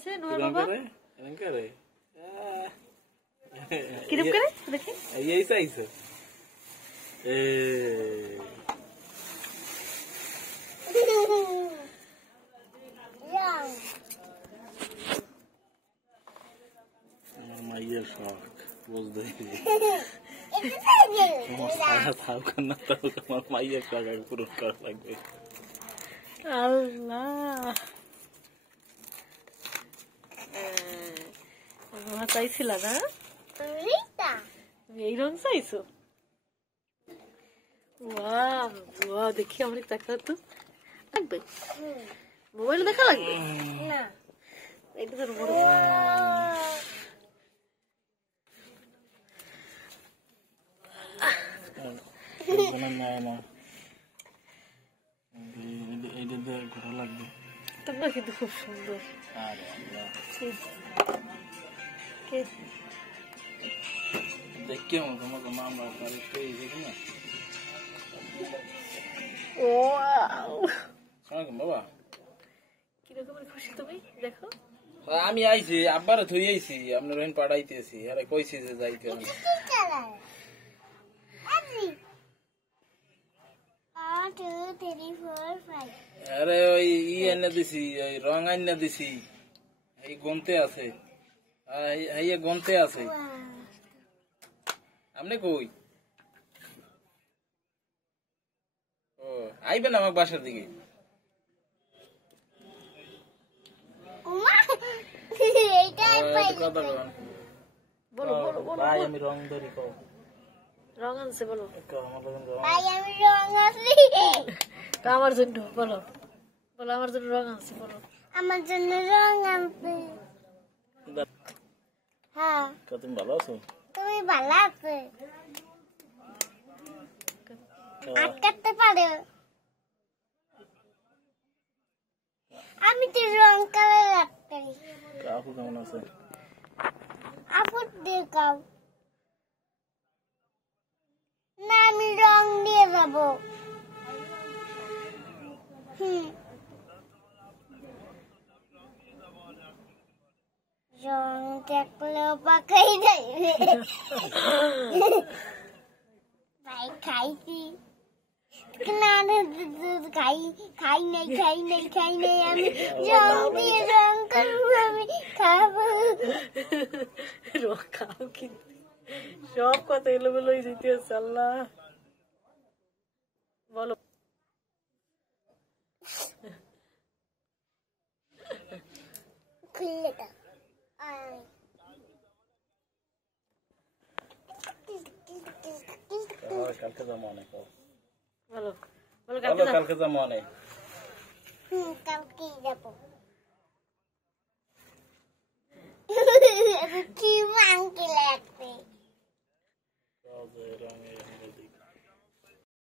হয়েছে নোহার বাবা কিরম করে দেখি এই চাইছো আমার মাইয়ের শখ বুঝতে তোমার মাইয়ের শখ পূরণ করা লাগবে আল্লাহ চাইছিল না তুমি এই রং চাইছো দেখি আমার দেখা তো লাগবে মোবাইল দেখা লাগবে এটা তো বড় ঘোরা লাগবে তোমরা কিন্তু খুব সুন্দর দেখি তোমাকে মামলা বাবা কিরকমের খুশি তুমি দেখো আমি আইছি আব্বারে থই আইছি আপনার পাঠাইতেছি আরে কইছি যে যাইতে আরে ওই এনে দিছি ওই রং আইনা দিছি এই গন্তে আছে গন্তে আছে আপনি কই ও আইবেন আমার বাসার দিকে ভাই আমি রং ধরি কও রং আনছে বলো আমার জন্য বলো বলো আমার জন্য রং আনছে বলো আমার জন্য রং আনছে হ্যাঁ তুমি ভালো আছো তুমি ভালো আছো আটকাতে পারো আমি তো রং কালার আটকাই আপু কেমন আছে আপু দেখাও না আমি রং দিয়ে যাবো রং দেখলেও পাকাই যাইবে ভাই খাইছি না খাই নাই আমি রং দিয়ে রং করবো আমি খাবো রং খাও কিন্তু সব কথা এলোমেলো যেতে আছে আল্লাহ বলো খুললে দাও কালকে যাবো অনেক বলো বলো কালকে যাবো অনেক কালকে যাবো